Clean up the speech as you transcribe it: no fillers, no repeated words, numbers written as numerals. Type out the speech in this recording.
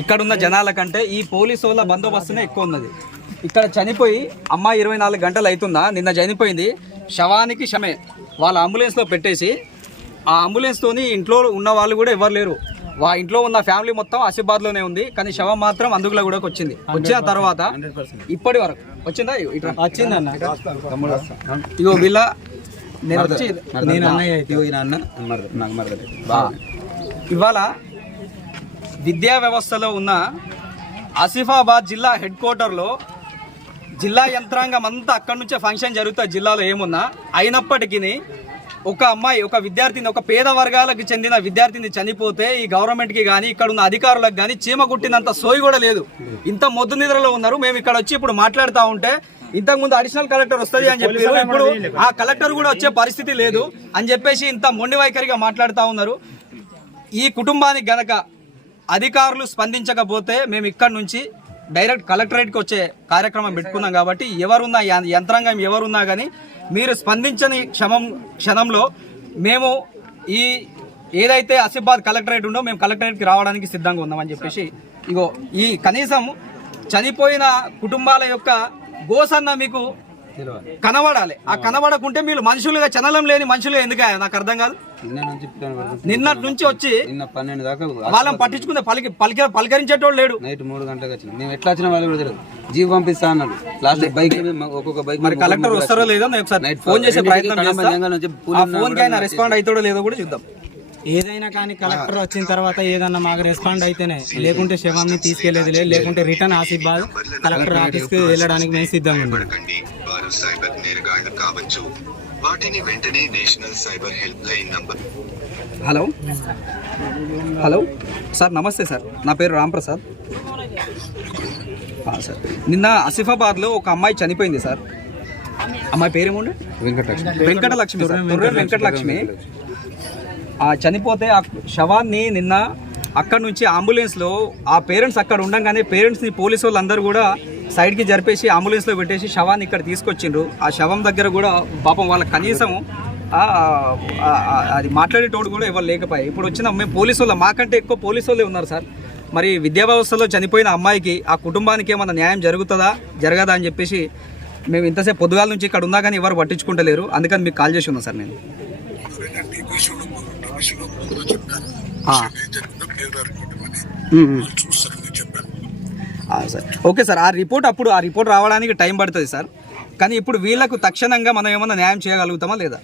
ఇక్కడున్న జనాల కంటే ఈ పోలీసు వాళ్ళ బందోబస్తునే ఎక్కువ ఉన్నది. ఇక్కడ చనిపోయి అమ్మాయి 24 గంటలు అవుతుందా, నిన్న చనిపోయింది. శవానికి శమే వాళ్ళ అంబులెన్స్లో పెట్టేసి ఆ అంబులెన్స్తోని ఇంట్లో ఉన్న వాళ్ళు కూడా ఎవరు లేరు. ఇంట్లో ఉన్న ఫ్యామిలీ మొత్తం ఆసిఫాబాద్లోనే ఉంది. కానీ శవం మాత్రం అందుగులో కూడా వచ్చింది. వచ్చిన తర్వాత ఇప్పటి వరకు వచ్చిందా? ఇట్లా వచ్చిందన్న. ఇగో వీళ్ళ నేను వచ్చి ఇవాళ విద్యా వ్యవస్థలో ఉన్న ఆసిఫాబాద్ జిల్లా హెడ్ క్వార్టర్లో జిల్లా యంత్రాంగం అంతా అక్కడి నుంచే ఫంక్షన్ జరుగుతుంది. జిల్లాలో ఏమున్నా అయినప్పటికీ ఒక అమ్మాయి, ఒక విద్యార్థిని, ఒక పేద వర్గాలకు చెందిన విద్యార్థిని చనిపోతే ఈ గవర్నమెంట్కి కానీ ఇక్కడ ఉన్న అధికారులకు కానీ చీమ కుట్టినంత సోయి కూడా లేదు. ఇంత మొద్దు నిద్రలో ఉన్నారు. మేము ఇక్కడ వచ్చి ఇప్పుడు మాట్లాడుతూ ఉంటే ఇంతకుముందు అడిషనల్ కలెక్టర్ వస్తుంది అని చెప్పారు. ఇప్పుడు ఆ కలెక్టర్ కూడా వచ్చే పరిస్థితి లేదు అని చెప్పేసి ఇంత మొండి వైఖరిగా మాట్లాడుతూ ఉన్నారు. ఈ కుటుంబానికి గనక అధికారులు స్పందించకపోతే మేము ఇక్కడ నుంచి డైరెక్ట్ కలెక్టరేట్కి వచ్చే కార్యక్రమం పెట్టుకున్నాం. కాబట్టి ఎవరున్నా, యంత్రాంగం ఎవరున్నా కానీ మీరు స్పందించని క్షణంలో మేము ఈ ఏదైతే ఆసిఫాబాద్ కలెక్టరేట్ ఉందో మేము కలెక్టరేట్కి రావడానికి సిద్ధంగా ఉన్నామని చెప్పేసి ఇగో ఈ కనీసం చనిపోయిన కుటుంబాల యొక్క గోసన్న మీకు కనబడాలి. ఆ కనబడకుంటే మీరు మనుషులుగా చనలం లేని మనుషులుగా ఎందుకు? నాకు అర్థం కాదు. నిన్నటి నుంచి వచ్చి 12 దాకా వాళ్ళని పట్టించుకుంటే పలకరించేటోళ్ళు లేడు. నైట్ 3 గంటలకు వచ్చిన మేము ఎట్లా వచ్చిన వాళ్ళు కూడా తెలియదు. జీవి పంపిస్తా అన్నాడు. లాస్ట్ బైక్ ఒక్కొక్క బైక్ మరి కలెక్టర్ వస్తారో లేదో ఒకసారి ఫోన్ చేసే ప్రయత్నం చేస్తాం. ఆ ఫోన్ కి ఆయన రెస్పాండ్ అవుతాడో లేదో కూడా చూద్దాం. ఏదైనా కానీ కలెక్టర్ వచ్చిన తర్వాత ఏదన్నా మాకు రెస్పాండ్ అయితేనే, లేకుంటే శవాన్ని తీసుకెళ్లేది లేదు. లేకుంటే రిటర్న్ ఆసిఫాబాద్ కలెక్టర్ ఆఫీస్కి వెళ్ళడానికి మేము సిద్ధంగా ఉన్నాం. సైబర్ నేరగాళ్లు కావచ్చు, వాటిని వెంటనే national cyber help line number. Hello sir, నమస్తే సార్. నా పేరు రాంప్రసాద్ సార్. నిన్న ఆసిఫాబాద్లో ఒక అమ్మాయి చనిపోయింది సార్. అమ్మాయి పేరేముండే? వెంకటలక్ష్మి సార్. వెంకటలక్ష్మి చనిపోతే ఆ శవాన్ని నిన్న అక్కడ నుంచి అంబులెన్స్లో ఆ పేరెంట్స్ అక్కడ ఉండగానే పేరెంట్స్ని పోలీసు వాళ్ళందరూ కూడా సైడ్కి జరిపేసి అంబులెన్స్లో పెట్టేసి శవాన్ని ఇక్కడ తీసుకొచ్చిండ్రు. ఆ శవం దగ్గర కూడా పాపం వాళ్ళకి కనీసం అది మాట్లాడేటోడు కూడా ఎవరు లేకపోయాయి. ఇప్పుడు వచ్చిన మేము పోలీసు వాళ్ళు, మాకంటే ఎక్కువ పోలీసు వాళ్ళే ఉన్నారు సార్. మరి విద్యా వ్యవస్థలో చనిపోయిన అమ్మాయికి, ఆ కుటుంబానికి ఏమన్నా న్యాయం జరుగుతుందా జరగదా అని చెప్పేసి మేము ఇంతసేపు పొద్దుగాల నుంచి ఇక్కడ ఉన్నా కానీ ఎవరు పట్టించుకుంటలేరు. అందుకని మీకు కాల్ చేసి ఉన్నా సార్ నేను. Sir okay sir. ఆ రిపోర్ట్ రావడానికి టైం పడుతుంది సార్. కానీ ఇప్పుడు వీళ్ళకు తక్షణంగా మనం ఏమన్నా న్యాయం చేయగలుగుతామా లేదా?